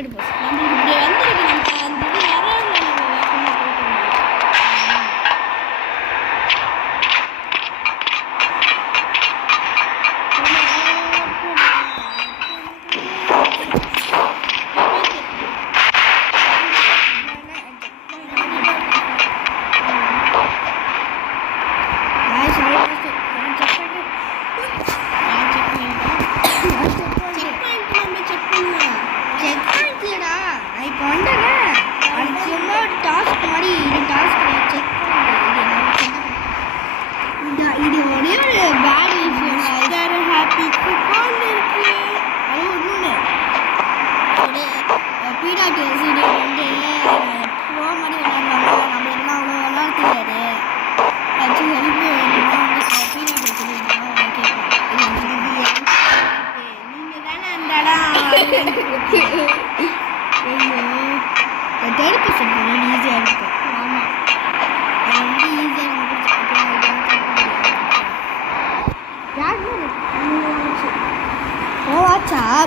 Third bus நம்மளுக்கு இப்படி வந்துருக்கு. நம்ம அந்த இது யாராவது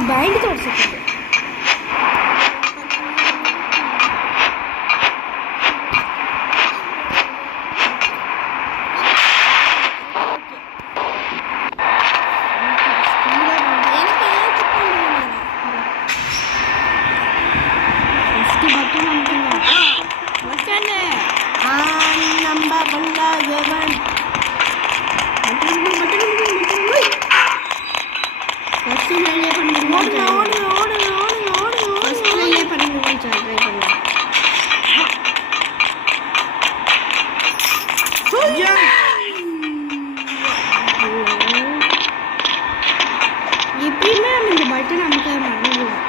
பயந்து தோடிச்சிருக்கு. எப்பயுமே நம்ம இந்த பட்டன் நமக்கு மறந்துடுவோம்.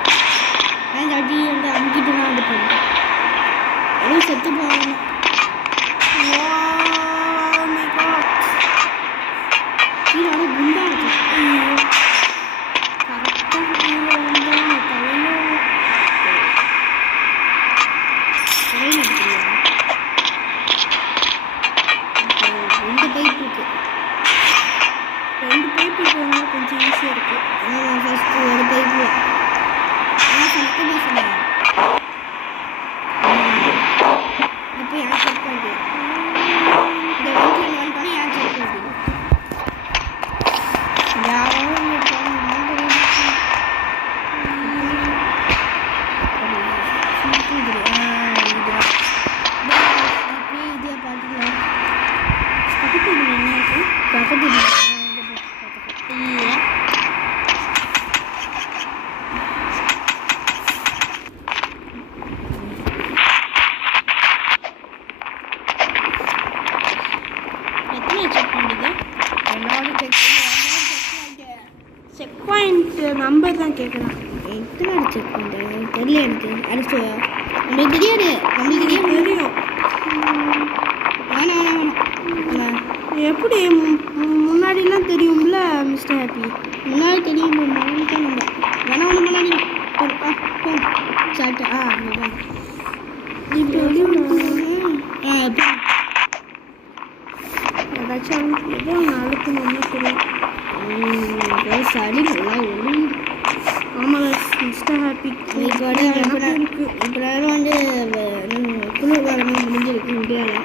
அந்த அடி வந்து அமுக்கிட்டு தான் அது பண்ணுறோம். அதுவும் செத்து போகணும். இதோட குண்டா இருக்கு. கொஞ்சம் ஈஸியாக இருக்குது. ஆனால் ஃபஸ்ட்டு ஒரு பைப்பு ஆனால் ஃபஸ்ட்டு பஸ் இப்போ ஏன் செக் பண்ணுது இந்த வண்டி வந்துட்டோன்னே ஏன் செக் பண்ணுது யாரோ இதே பார்த்துக்கலாம். பக்கத்து என்ன இருக்குது? பக்கத்து செக் பாயிண்ட் நம்பர் தான் கேட்கலாம். எத்தனை செக் பண்ணுறேன் தெரியல. எனக்கு அடுத்து நம்மளுக்கு தெரியாது. தெரியும். வேணாம் எப்படி முன்னாடிலாம் தெரியும்ல மிஸ்டர் ஹாப்பி? முன்னாடி தெரியும். தான் நம்ம வேணா ஒன்று முன்னாடி சாப்பிட்டு இப்போ ஏதாச்சும் ஏதோ நாளுக்கு நல்லா தெரியும். சளி நல்லா ஒழுங்கு. ஆமாம் மிஸ்டர் ஹாப்பி இதோட இப்போ வந்து குளிர்காலமாக முடிஞ்சிருக்கு இந்தியாவில்.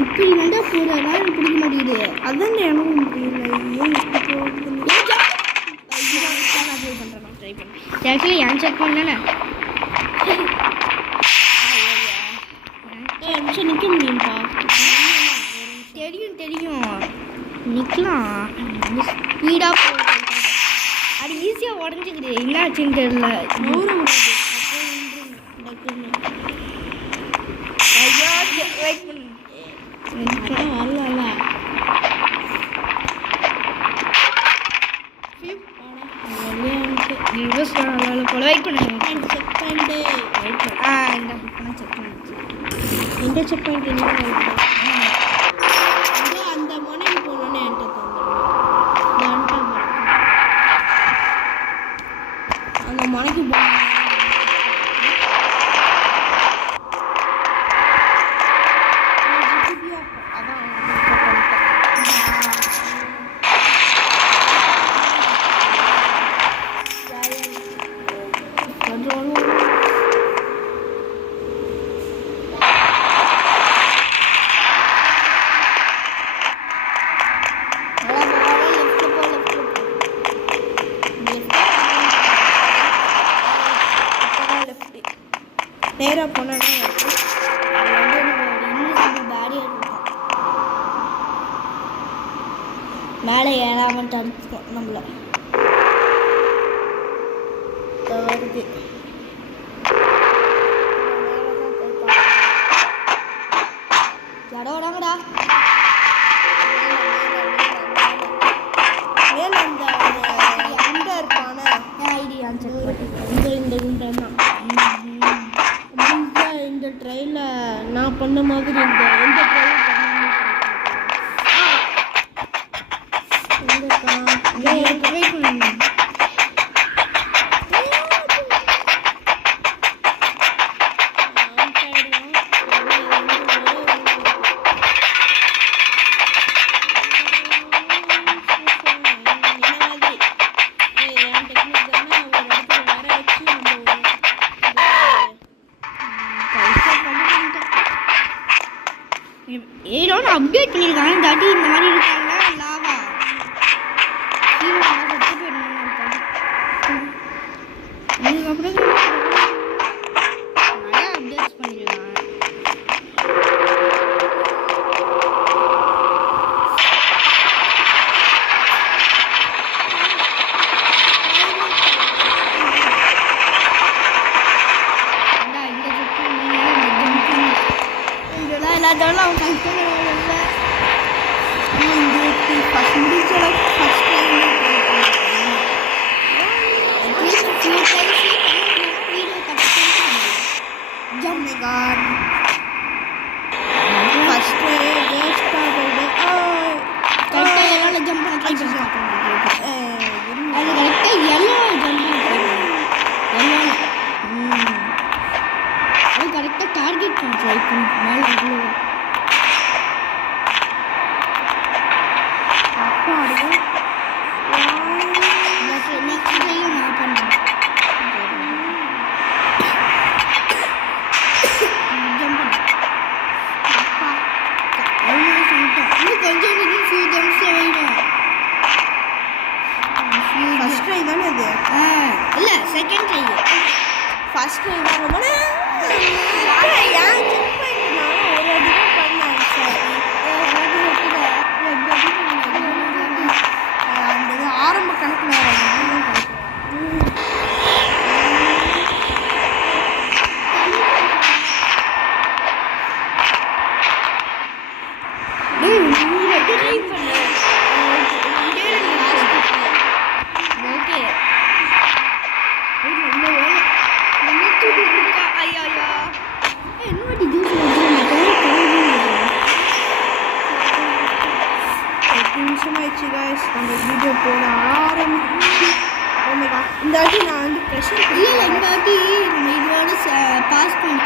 இப்படி வந்தால் போகிற வேலை பிடிக்க மாட்டேங்குது. அதான் எனக்கும் முடியல. ஏன் இப்படி போகுது? ட்ரை பண்ணேன். ஆக்சுவலி ஏன் செக் பண்ணல நிமிஷம் நிற்க முடியும்ப்பா. தெரியும் நிற்கலாம். ஸ்பீடாக போகுது. அது ஈஸியாக உடஞ்சிக்குது. என்னாச்சுன்னு தெரியல. வெயிட் பண்ணு. வரல போல வெயிட் பண்ணுங்க. செக் பண்ணிட்டு இந்த புக் பண்ண செக் பண்ணிச்சு. எந்த செக் பாயிண்ட் அந்த முனைக்கு போகணுன்னு என்கிட்ட தந்துடுவேன். அந்த முனைக்கு போகணும். மேலே ஏறாமல் தடுத்துக்கும் நம்மள. வருது யாரோ வராங்கடா. இந்த ட்ரெயில நான் பண்ண மாதிரி இந்த எந்த ட்ரெயின் ஏதோட அப்டேட் பண்ணியிருக்காங்க. இந்த அடி இந்த மாதிரி இருக்காங்க லாவா இதுக்கப்புறம் நிறையா அப்டேட்ஸ் பண்ணியிருக்காங்க. எல்லாத்தோட அவங்க கஷ்டம் கரெக்டாக டார்கெட் பண்ணுறேன் மேலே ஃபர்ஸ்ட் ட்ரை தானே அது? இல்லை செகண்ட் ட்ரை. ஃபர்ஸ்ட் ட்ரை தான் ரொம்ப ஆரம்ப கணக்கில் அந்த வீடியோ போட ஆரம்பிச்சு இந்த வாட்டி நான் வந்து ப்ரெஷர் இல்லை இந்த வாட்டி நம்ம இதோட பாஸ் பண்ணி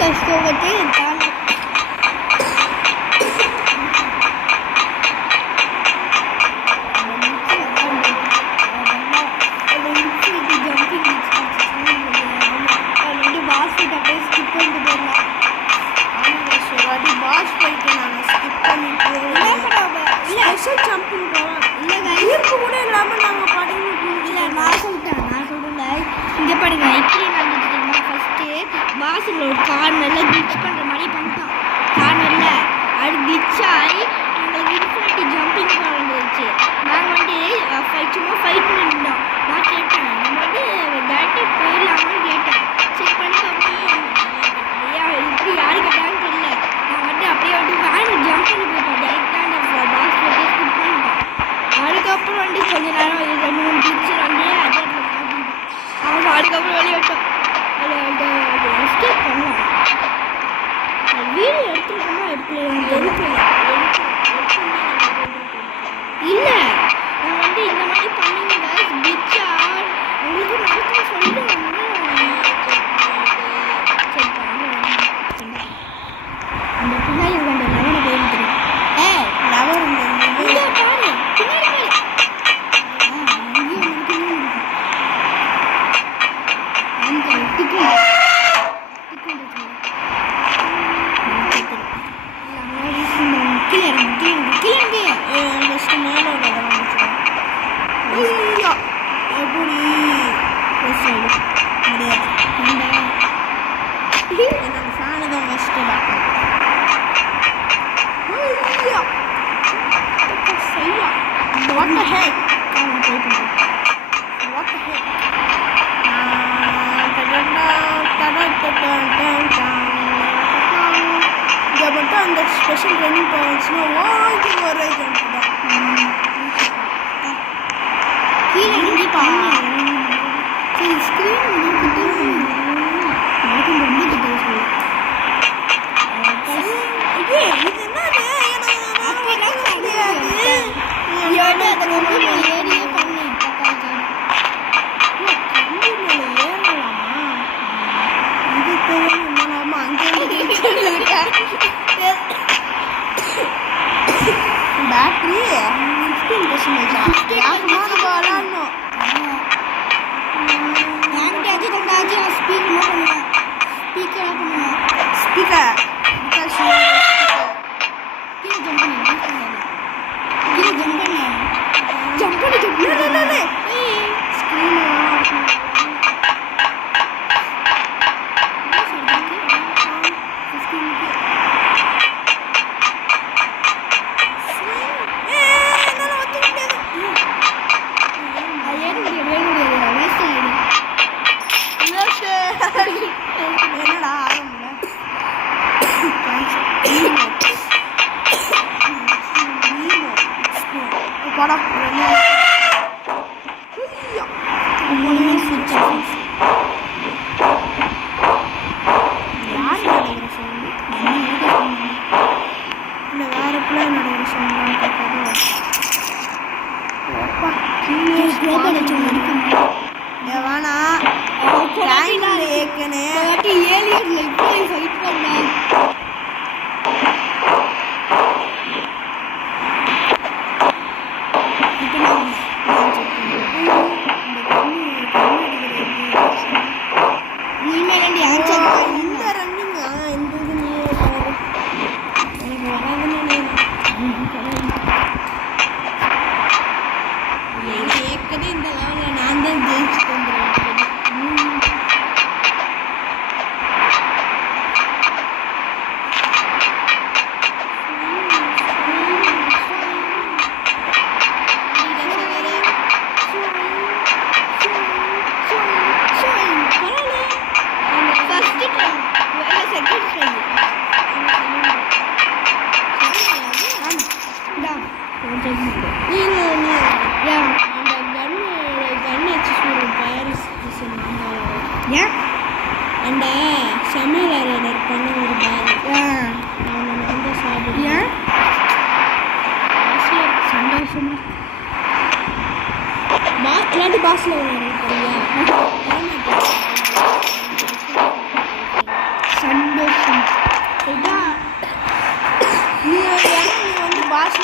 கஷ்டப்பட்டு இங்கே பாருங்க இப்படி நடந்துச்சுன்னா ஃபஸ்ட்டு வாசலில் ஒரு கார்னரில் கிளிச் பண்ணுற மாதிரி பண்ணிட்டான். கார்னரில் அது கிளிச் ஆகி எங்களுக்கு இன்ஃபினிட்டி ஜம்பிங் வந்துருச்சு. நாங்கள் வந்து சும்மா ஃபைட் பண்ணியிருந்தோம். நான் கேட்டேன் நம்ம வந்து டேரக்டாக போயிடலாமான்னு கேட்டேன். செக் பண்ணி பார்ப்போம் இப்படி யாரு கேட்டாங்கன்னு தெரியல. நான் வந்து அப்படியே வந்து வேன் ஜம்ப் பண்ணி போயிட்டோம். டேரெக்டாக அந்த பாக்ஸ் போட்டு ஸ்கிப் பண்ணிட்டோம். அதுக்கப்புறம் வந்து கொஞ்ச நேரம் 2-3 கிளிச் வந்து அதே அவங்க அதுக்கப்புறம் வெளியே விட்டோம். இதை எஸ்கேப் பண்ணலாம். வீடியோ எடுத்துருக்கோமா இல்லை நான் வந்து இந்த மாதிரி பண்ணுங்க பிச்சா உங்களுக்கு நடக்க சொல்லுவாங்க. அந்த பின்னாடி அந்த லெவனை போயிட்டு லெவன் பாரு பின்னாடி What the heck? What the heck? இங்கே மட்டும் அந்த ஸ்பெஷல் ரன்னிங் பாயிண்ட்ஸ்னா வாங்கி வர ஜம்ப் தான். கீழே இறங்கிப்பா. சரி ஸ்க்ரீன் கிட்ட எனக்கு ரொம்ப கிட்ட சொல்லு. இது என்னது? அப்போதான் கிடையாது. ஏன்னா அதை ரொம்ப ஏறியே பண்ணு. கம்பி மேலே ஏறலாமா? இது தெரியாம அங்கே பேட்டரி 15% யாருமாவது விளாடணும். ஸ்பீக்கர் பண்ணுவேன். ஸ்பீக்கர் ஜம்ப் பண்ணி என்னடா ஆரம்பல படம் அந்த சமையல் பண்ண ஒரு பேர் வந்து சாப்பிடுங்க சந்தோஷமா இல்லாட்டி பாஸ்ல சந்தோஷம் நீ வந்து பாஸ்ல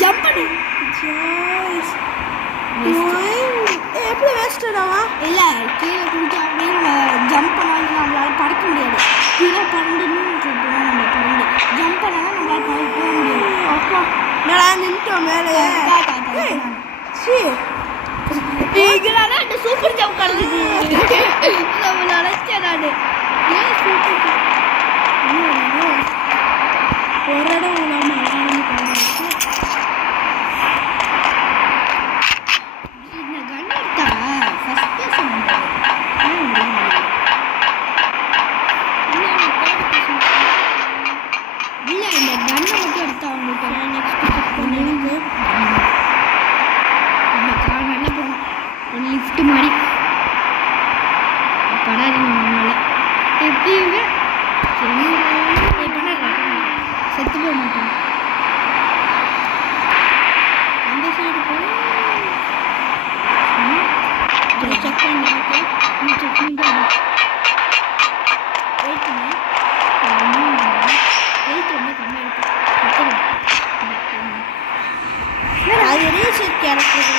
ஜம்ப் பண்ணு எப்படி வேஸ்டடாவா இல்லை கீழே குடிச்சு அப்படியே ஜம்ப் பண்ணாங்க நம்மளால பறக்க முடியாது. கீழே பறந்துன்னு சொல்லுவோம். நம்ம பறந்து ஜம்ப் பண்ணாலும் நம்மளால போக முடியாது. அப்பா நான் நின்ட்டோம் மேலே. இதனால அந்த சூப்பர் ஜம்ப் கிடக்குது. நம்ம நினைச்சேன் நான் ஏன் சூப்பர் ஒரு இடம் இல்லாமல் இந்த கன் எடுத்தா ஃபர்ஸ்ட் பர்சன் இல்லை இந்த கன்னை மட்டும் எடுத்தா அவங்களுக்கு நெக்ஸ்ட் பண்ணிடுங்க. இந்த கார் நல்லா போகணும். ஒரு லிஃப்ட் மாதிரி படாதீங்க நம்மளால எப்படிங்க பண்ண செத்து போக மாட்டோம். அந்த சைடு போய் செக் பண்ணி செக் பண்ணிட்டு வெயிட் பண்ண வெயிட் ரொம்ப கம்மியாக இருக்குது. அது ரீசெட் கேரக்டர்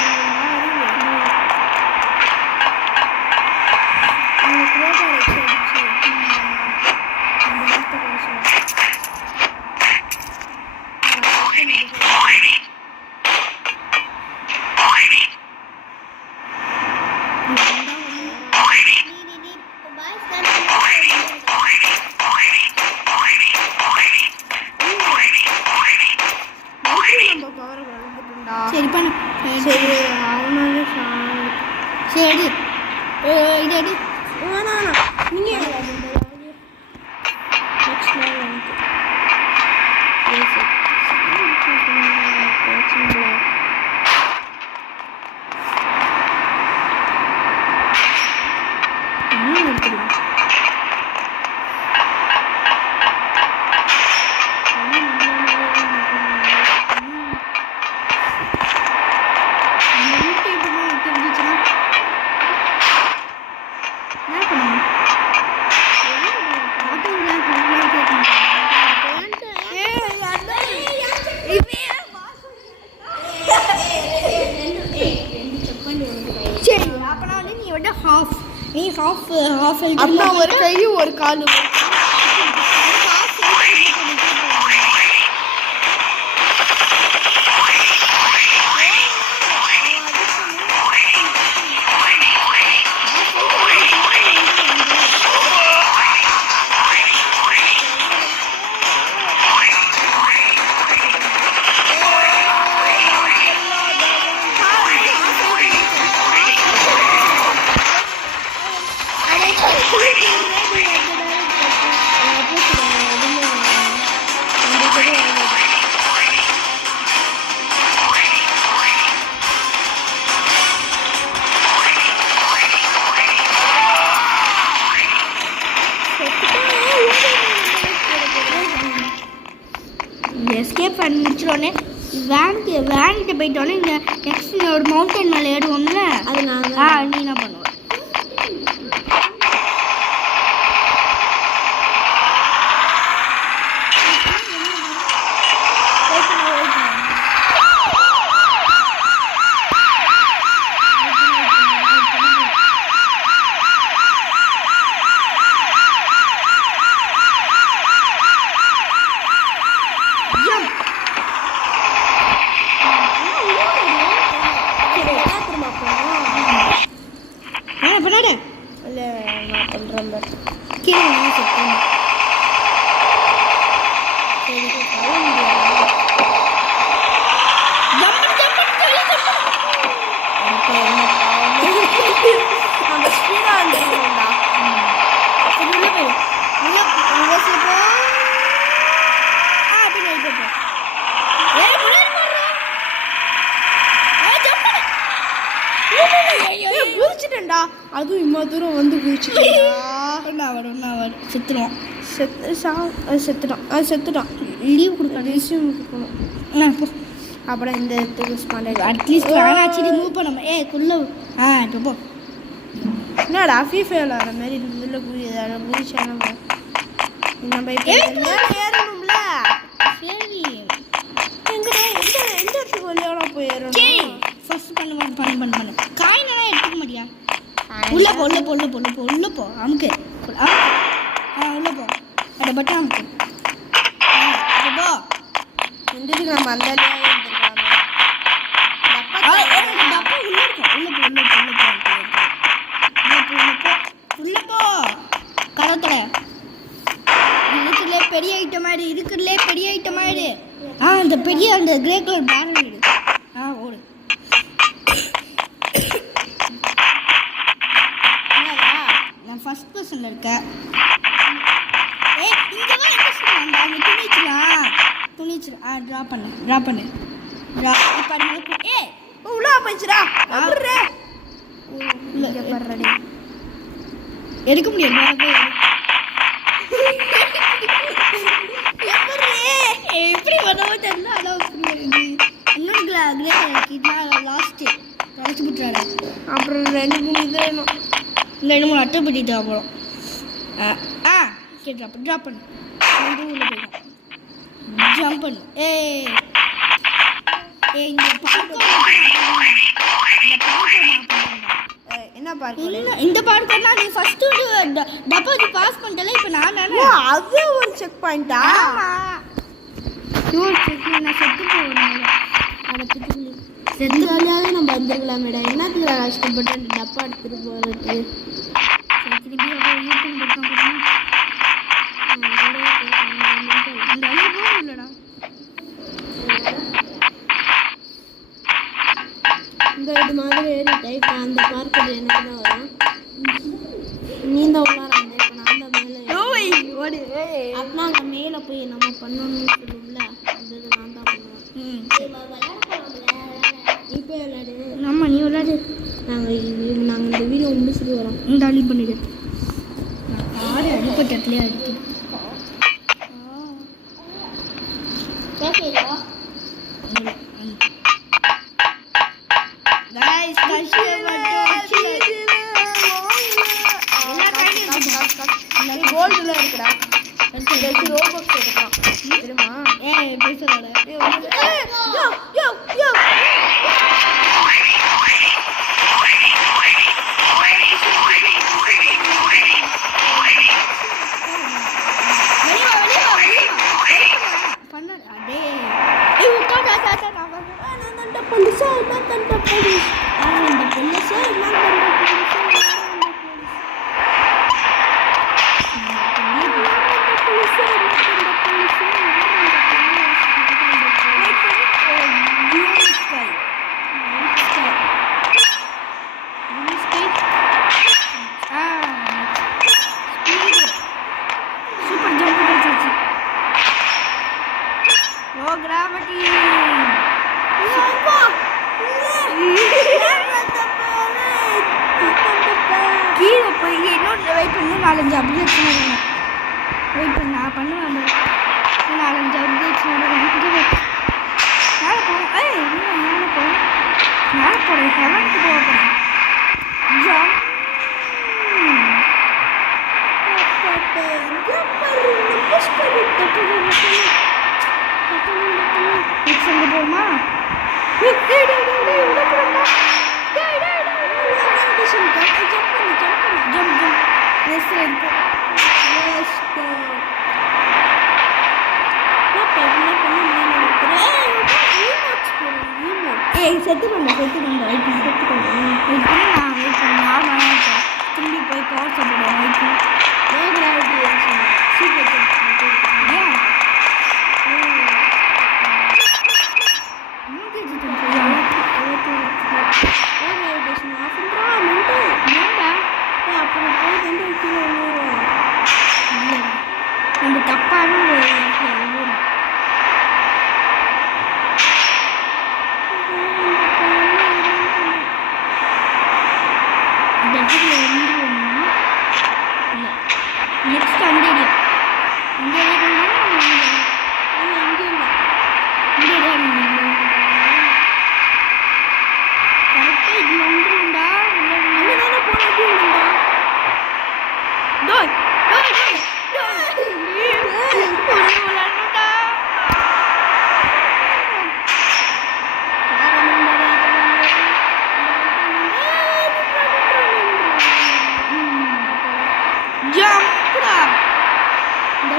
சரி பண்ண சரி அவனால சரி இது எடு வேணாம் நீங்கள் சரி அப்பனா வந்து நீ வந்து ஹாஃப் அம்மா ஒரு கை ஒரு காலு எஸ்கேப் பண்ணி முடிச்சிடோன்னே வேன்கிட்ட போயிட்டோன்னே இந்த நெக்ஸ்ட் ஒரு மவுண்டன் மேலே ஏறுவோம்ல அது நாங்கள் நீ என்ன பண்ணுவ? பண்ணாடு இல்லை நான் பண்ணுறேன் கீழே செட் அந்த ஸ்பீடாக இருந்துச்சுடா. சரி உள்ள போய் உள்ள அங்கே சிப்போ அப்படி நைட்டு போ. ஏய் முன்னாடி போறா. ஜம்ப் பண்ணு. குதிச்சிட்டேன்டா. அதுவும் இம்மா தூரம் வந்து குதிச்சிட்டேன்டா. ஒன் செத்துடும். செத்துட்டான். லீவ் கொடுக்கணும். ரெஸ்யூம் கொடுக்கணும். போ. அப்புறம் இந்த இடத்துக்கு ஸ்பாண்ட் அட்லீஸ்ட் வேணாச்சு மூவ் பண்ண குள்ள இப்போ போ. என்னடா ஃபீஃபேல வர மாதிரி இதுல குதிச்சா நம்ம இப்போ ஏறணும்ல. சரி எங்கடா எந்த இடத்துக்கு வழியாடா போய் ஏறணும்? சரி ஃபர்ஸ்ட் பண்ணு காயினெல்லாம் எடுத்துக்க மாட்டியா? உள்ள போ நமக்கு உள்ள போ அந்த பட்டன் அமுக்கு போ எந்திரிச்சு நம்ம அந்த டப்பா உள்ள இருக்கும் உள்ள போ கரத்தோட இருக்கிறதுலே பெரிய ஐட்டம் ஆயிடு அந்த பெரிய அந்த கிரே கலர் பேரல் வீடு ஓடு நான் ஃபர்ஸ்ட் பர்சன்ல இருக்கேன் இங்க தான் அங்க துணிச்சலாம் ட்ரா பண்ணு இப்போ உள்ள போயிச்சுடா எடுக்க முடியாது எப்படி பண்ணவோ தெரியல அதான் இன்னொரு கிரே கலர் லாஸ்ட்டு தொலைச்சி விட்டுறாரு அப்புறம் 2-3 இது வேணும் 2-3 அட்டைப்பட்டி தேவைப்படும் ட்ராப் பண்ணு உள்ள போயிடும் ஜம்ப் பண்ணு இங்கே என்ன பார்க்க இந்த பார்க்கர்னா நீ ஃபர்ஸ்ட் டப்பாதி பாஸ் பண்ணிட்டல இப்போ நான் அது ஒரு செக் பாயிண்டா நான் செத்து போவேன் அதை பற்றி செஞ்சாலே நம்ம வந்துருக்கலாம் மேடம் என்னத்துக்கு கஷ்டப்பட்டு அந்த டப்பா எடுத்துட்டு போகிறதுக்கு திருப்பி அப்புறம் யூடியூப் பக்கம் அந்த வழியே போக இல்லைடா இந்த இது மாதிரி ஏறிட்டேன் இப்போ அந்த பார்க்கர் எனக்கு தான் வரும் நீ தான் உள்ளார அந்த இப்போ நான் தான் மேலே அப்படின்னா அங்கே மேலே போய் நம்ம பண்ணணும்னு சொல்லுவோம்ல அந்த இது நான் தான் பண்ணுவேன் இப்போ விளையாடு ஆமா நீ விளையாடு நாங்கள் இந்த வீடியோ முடிச்சுட்டு வரோம் இந்த அழி பண்ணிடு ஆடு அடிப்பட்டத்துலேயே அடிக்குது கோல்டுல இருக்குடா ரோபாக்ஸ் எடுக்கலாம் தெரியுமா பேசுறாரு கீழே போய் இன்னொரு வெயிட் பண்ணி 4-5 அப்டேட்ஸ் வெயிட் பண்ண நான் பண்ணுவேன் 4-5 அப்டேட்ஸ் மேலே போகும் மேலே போகிறேன் ஹெவனுக்கு போக போகிறேன் எங்கே போகுமா செத்து பண்ண வெயிட் நான் திரும்பி போய் பவர் சொல்லுவேன் நம்ம தப்பான நெக்ஸ்ட் அந்த ஏரியா கரெக்டாக இது வந்துருண்டா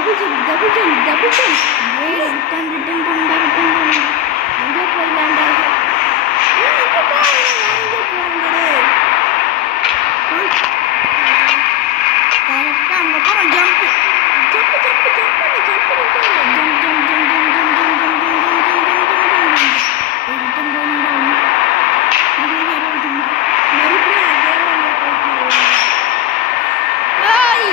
double jump double jump double jump ஏய் ரிட்டன் ரிட்டன் பண்ணடா ரிட்டன் பண்ணு எங்க போயிடலாம்டா எங்க போறீங்க எங்க போறீங்க கரெக்டா அங்க போறோம் ஜம்ப் ஜம்ப் ஜம்ப் ஜம்ப் பண்ணு ஜம்ப் பண்ணு jump jump jump jump jump jump jump return பண்ணடா மறுபடியும் அதே ஒண்ணு போயிட்டு ஏய்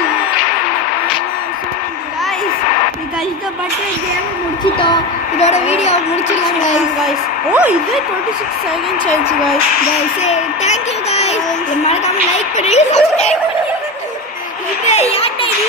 गाइस இது கஷ்டப்பட்டு கேம் முடிச்சிட்டோம் இதோட வீடியோ முடிச்சிடலாம் गाइस ஓ இது 26 செகண்ட்ஸ் ஆயிடுச்சு guys guys thank you guys மறக்காம லைக் பண்ணுங்க சப்ஸ்கிரைப் பண்ணுங்க இது யார்டா இது